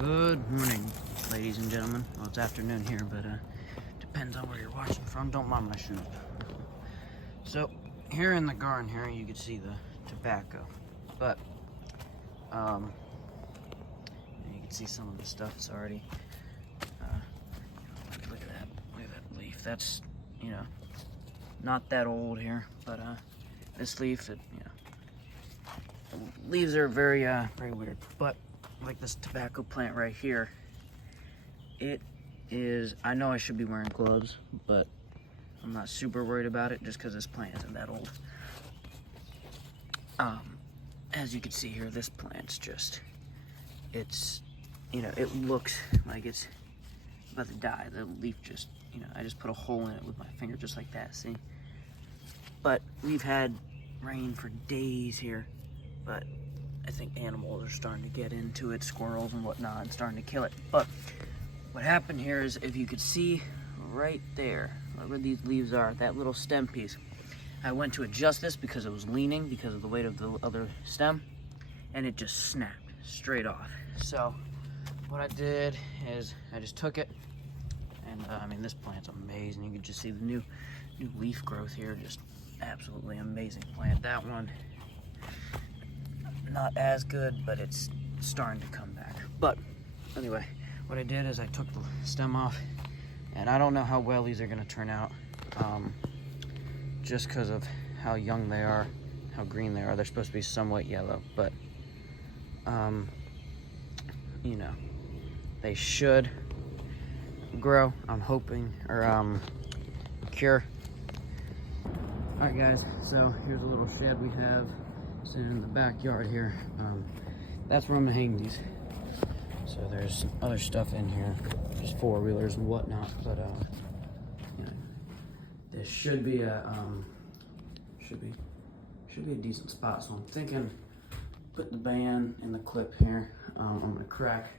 Good morning, ladies and gentlemen. Well, it's afternoon here, but depends on where you're watching from. Don't mind my shoes. So, here in the garden here, you can see the tobacco, but you can see some of the stuff that's already. Look at that leaf. That's not that old here, but this leaf, the leaves are very weird, but. Like this tobacco plant right here, it is, I know I should be wearing gloves, but I'm not super worried about it just because this plant isn't that old. As you can see here, this plant's just, it looks like it's about to die. The leaf just, I just put a hole in it with my finger just like that, see? But we've had rain for days here, but I think animals are starting to get into it, squirrels and whatnot, and starting to kill it. But what happened here is, if you could see right there, where these leaves are, that little stem piece, I went to adjust this because it was leaning because of the weight of the other stem, and it just snapped straight off. So what I did is I just took it, and this plant's amazing. You can just see the new leaf growth here, just absolutely amazing plant. That one, not as good, but it's starting to come back. But anyway, what I did is I took the stem off, and I don't know how well these are going to turn out, just because of how young they are, how green they are. They're supposed to be somewhat yellow, but they should grow. I'm hoping, or cure. All right, guys. So here's a little shed we have. It's in the backyard here. That's where I'm gonna hang these. So there's other stuff in here, just four-wheelers and whatnot. But this should be a decent spot. So I'm thinking, put the band in the clip here. I'm gonna crack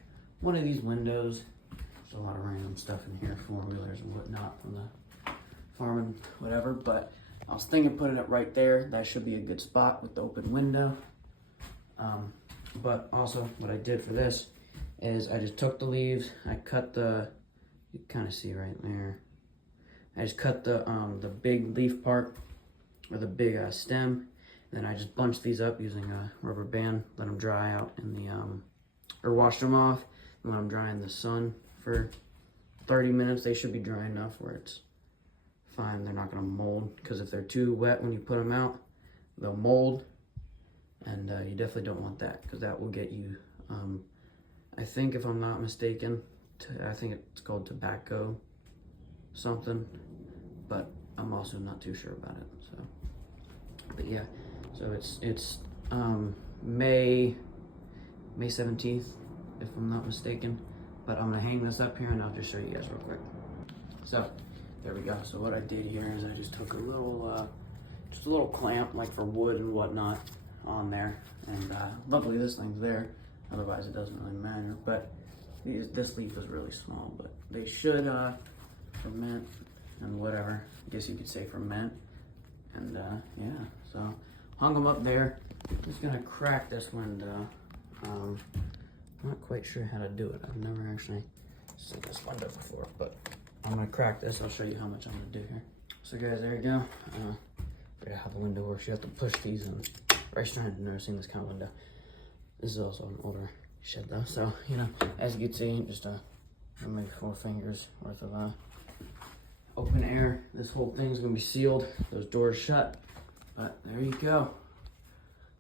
one of these windows. There's a lot of random stuff in here, four-wheelers and whatnot from the farming, whatever. But I was thinking putting it right there. That should be a good spot with the open window. But also what I did for this is I just took the leaves, I cut you can kind of see right there. I just cut the big leaf part, or the big stem, and then I just bunched these up using a rubber band, let them dry out in the, or washed them off, and let them dry in the sun for 30 minutes. They should be dry enough where it's fine. They're not going to mold, because if they're too wet when you put them out, they'll mold, and you definitely don't want that, because that will get you, I think, if I'm not mistaken, I think it's called tobacco something, but I'm also not too sure about it. So, but yeah, so it's May 17th, if I'm not mistaken. But I'm gonna hang this up here, and I'll just show you guys real quick. So there we go. So what I did here is I just took a little, just a little clamp, like for wood and whatnot, on there. And luckily this thing's there. Otherwise it doesn't really matter. But this leaf is really small, but they should ferment and whatever. I guess you could say ferment. And yeah, so hung them up there. I'm just gonna crack this window. I'm not quite sure how to do it. I've never actually seen this window before, but I'm gonna crack this. I'll show you how much I'm gonna do here. So guys, there you go. Forget how the window works. You have to push these in. I've never seen this kind of window. This is also an older shed though. So, as you can see, just maybe 4 fingers worth of open air. This whole thing's gonna be sealed. Those doors shut. But there you go.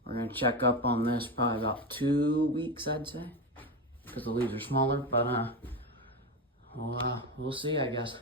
We're gonna check up on this probably about 2 weeks, I'd say, because the leaves are smaller. But we'll see, I guess.